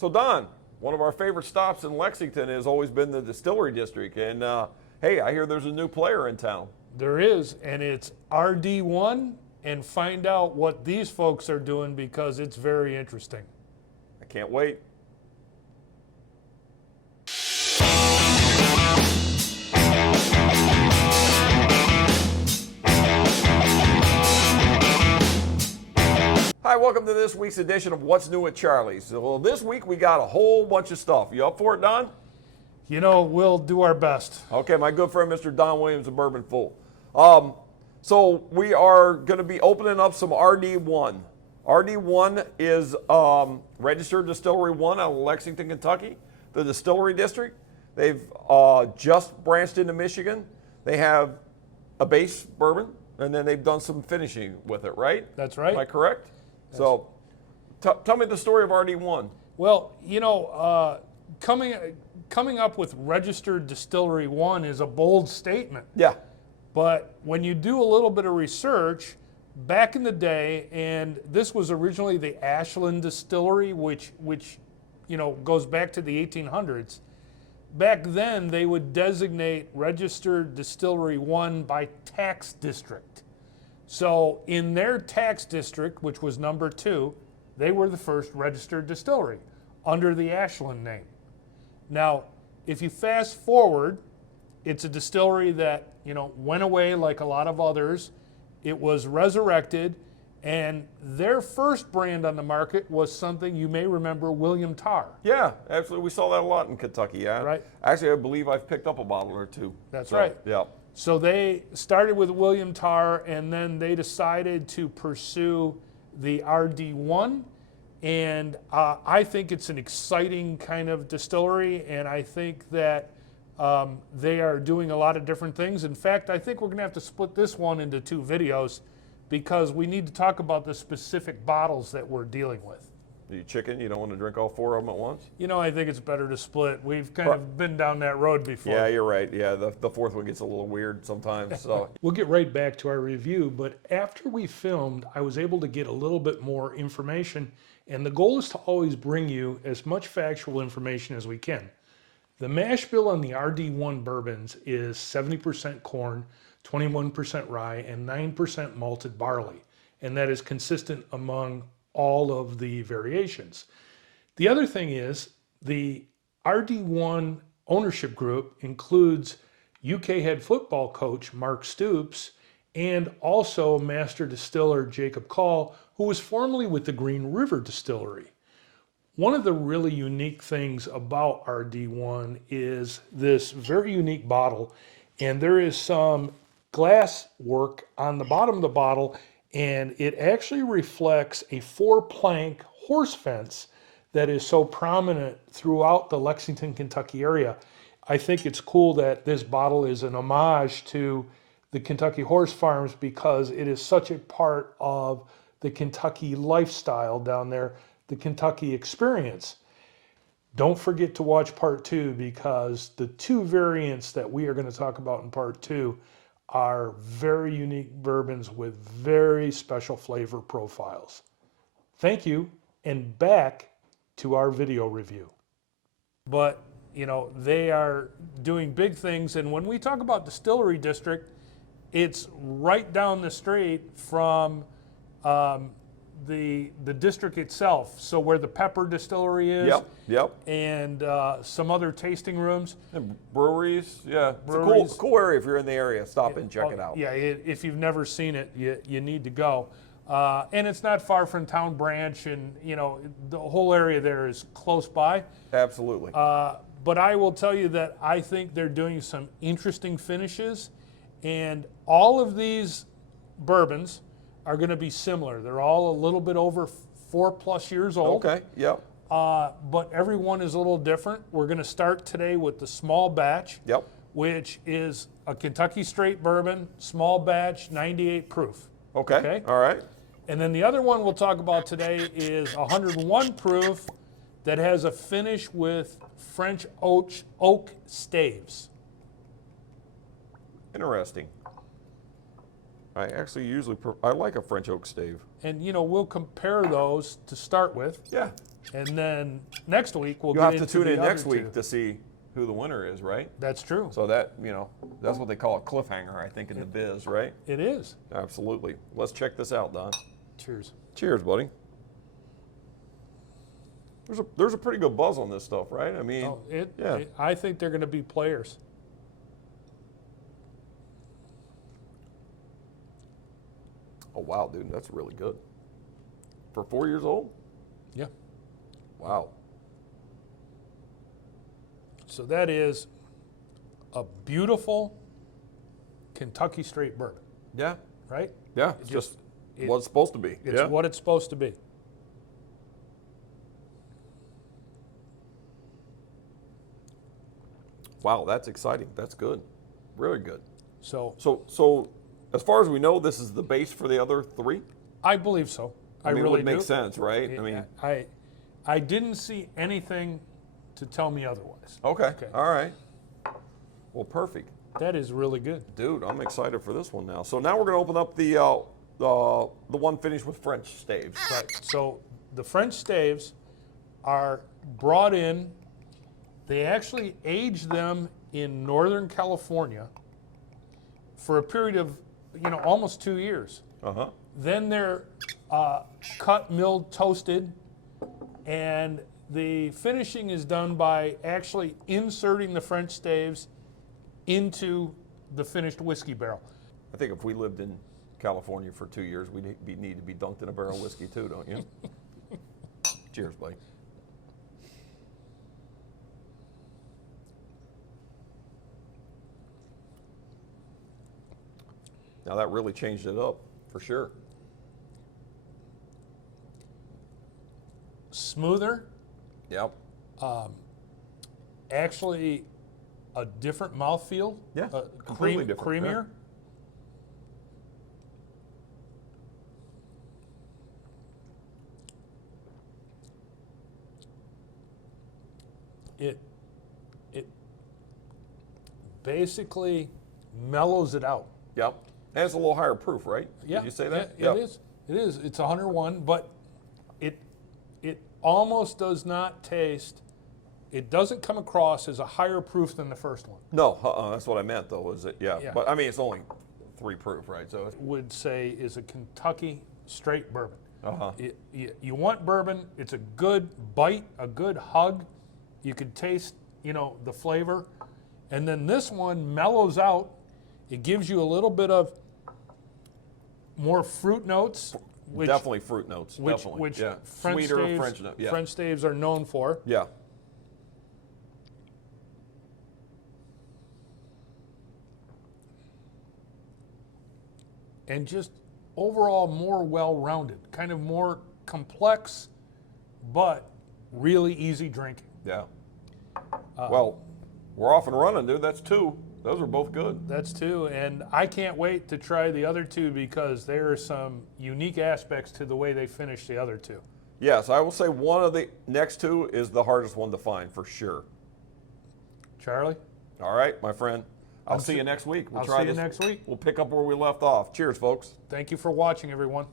So Don, one of our favorite stops in Lexington has always been the Distillery District. And hey, I hear there's a new player in town. There is, and it's RD1, and find out what these folks are doing because it's very interesting. I can't wait. Hi, welcome to this week's edition of What's New at Charlie's. So this week we got a whole bunch of stuff. You up for it, Don? You know, we'll do our best. Okay, my good friend Mr. Don Williams of Bourbon Fool. So we are going to be opening up some RD1. RD1 is Registered Distillery 1 out of Lexington, Kentucky, the Distillery District. They've just branched into Michigan. They have a base bourbon, and then they've done some finishing with it, right? That's right. Am I correct? So tell me the story of RD1. Well, you know, coming up with Registered Distillery 1 is a bold statement. Yeah. But when you do a little bit of research, back in the day, and this was originally the Ashland Distillery, which you know goes back to the 1800s. Back then, they would designate Registered Distillery 1 by tax district. So in their tax district, which was number 2, they were the first registered distillery under the Ashland name. Now, if you fast forward, it's a distillery that, you know, went away like a lot of others. It was resurrected, and their first brand on the market was something you may remember, William Tarr. Yeah, absolutely. We saw that a lot in Kentucky, yeah. Right. Actually, I believe I've picked up a bottle or two. That's right. Yeah. So they started with William Tarr, and then they decided to pursue the RD1. And I think it's an exciting kind of distillery, and I think that they are doing a lot of different things. In fact, I think we're going to have to split this one into 2 videos because we need to talk about the specific bottles that we're dealing with. Are you chicken? You don't want to drink all 4 of them at once? You know, I think it's better to split. We've kind of been down that road before. Yeah, you're right. Yeah, the 4th one gets a little weird sometimes. So We'll get right back to our review, but after we filmed, I was able to get a little bit more information, and the goal is to always bring you as much factual information as we can. The mash bill on the RD1 bourbons is 70% corn, 21% rye, and 9% malted barley, and that is consistent among all of the variations. The other thing is the RD1 ownership group includes UK head football coach Mark Stoops and also master distiller Jacob Call, who was formerly with the Green River Distillery. One of the really unique things about RD1 is this very unique bottle, and there is some glass work on the bottom of the bottle, and it actually reflects a 4-plank horse fence that is so prominent throughout the Lexington, Kentucky area. I think it's cool that this bottle is an homage to the Kentucky horse farms because it is such a part of the Kentucky lifestyle down there, the Kentucky experience. Don't forget to watch part 2 because the 2 variants that we are going to talk about in part 2 are very unique bourbons with very special flavor profiles. Thank you, and back to our video review. But, you know, they are doing big things, and when we talk about Distillery District, it's right down the street from the district itself. So where the Pepper Distillery is, Yep. and some other tasting rooms. And breweries, yeah. Breweries. It's a cool area if you're in the area. Stop and check it out. Yeah, if you've never seen it, you need to go. And it's not far from Town Branch, and you know the whole area there is close by. Absolutely. But I will tell you that I think they're doing some interesting finishes, and all of these bourbons are going to be similar. They're all a little bit over 4+ years old. Okay, yep. But every one is a little different. We're going to start today with the small batch, Yep. which is a Kentucky straight bourbon, small batch, 98 proof. Okay. All right. And then the other one we'll talk about today is 101 proof that has a finish with French oak staves. Interesting. I actually usually I like a French oak stave. And you know, we'll compare those to start with. Yeah. And then next week we'll You'll get have to into tune the in next other week two. to see who the winner is, right? That's true. So that, that's what they call a cliffhanger, I think, in the biz, right? It is. Absolutely. Let's check this out, Don. Cheers. Cheers, buddy. There's a pretty good buzz on this stuff, right? I mean, I think they're going to be players. oh wow, dude, that's really good. For 4 years old? Yeah. Wow. So that is a beautiful Kentucky straight bourbon, Yeah. right? Yeah. It's just what it's supposed to be. It's what it's supposed to be. Wow, that's exciting. That's good. Really good. So So as far as we know, this is the base for the other three? I believe so. I mean, really it would make do. sense, right? I mean, I didn't see anything to tell me otherwise. okay. All right. Well, perfect. That is really good. Dude, I'm excited for this one now. So now we're going to open up the one finished with French staves. Right. So the French staves are brought in. They actually age them in Northern California for a period of, almost 2 years. Uh-huh. Then they're cut, milled, toasted, and the finishing is done by actually inserting the French staves into the finished whiskey barrel. I think if we lived in California for 2 years, we'd need to be dunked in a barrel of whiskey too, don't you? Cheers, buddy. Now that really changed it up, for sure. Smoother, Yep. actually a different mouthfeel. Yeah, completely different, Creamier. It basically mellows it out. Yep. And it's a little higher proof, right? Yeah, Did you say that? Yeah, it is. It is. It's 101, but it almost does not taste. It doesn't come across as a higher proof than the first one. No, that's what I meant though. Is it? Yeah. Yeah. But I mean, it's only 3 proof, right? So. Would say is a Kentucky straight bourbon. Uh-huh. You want bourbon. It's a good bite, a good hug. You can taste, the flavor, and then this one mellows out. It gives you a little bit of more fruit notes. Definitely fruit notes. Definitely. Which yeah. French Sweeter staves, French note. Yeah. French staves are known for. Yeah. And just overall more well-rounded, kind of more complex, but really easy drinking. Yeah. Well, we're off and running, dude. That's 2. Those are both good. That's 2, and I can't wait to try the other 2 because there are some unique aspects to the way they finish the other 2. Yes, I will say one of the next 2 is the hardest one to find for sure. Charlie? All right, my friend. I'll see you next week. I'll see you next week. We'll pick up where we left off. Cheers, folks. Thank you for watching, everyone.